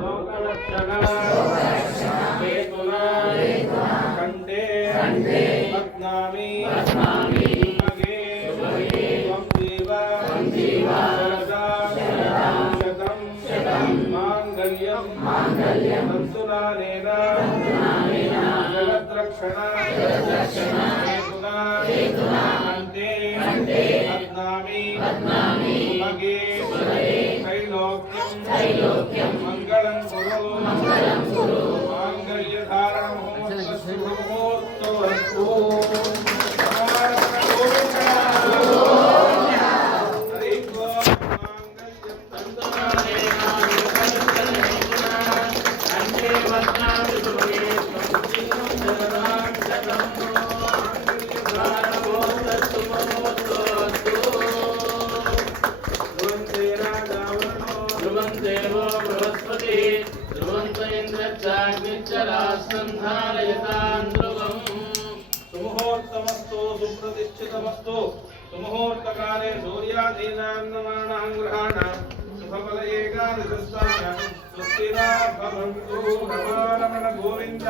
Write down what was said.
लोकरक्षण हेतुना कंठे बध्नामि मगे त्वं जीव शतं मांगल्यं तन्तुनानेन जगद्रक्षण हेतुना कंठे बध्नामि मगे त्रैलोक्यं मंगलं कुरु मांगल्यधारणं मुहूर्तस्तु देवो बृहस्पति ध्रुवन्त इन्द्रच्चाग्निच्चरास्कन्धारयतान् ध्रुवम् सुमुहूर्तमस्तु सुप्रतिष्ठितमस्तु सुमुहूर्तकाले सूर्यादीनान्नमानां ग्रहाणां शुभफलयेकादशस्थान स्वस्तिना भवन्तु रमारमण गोविन्द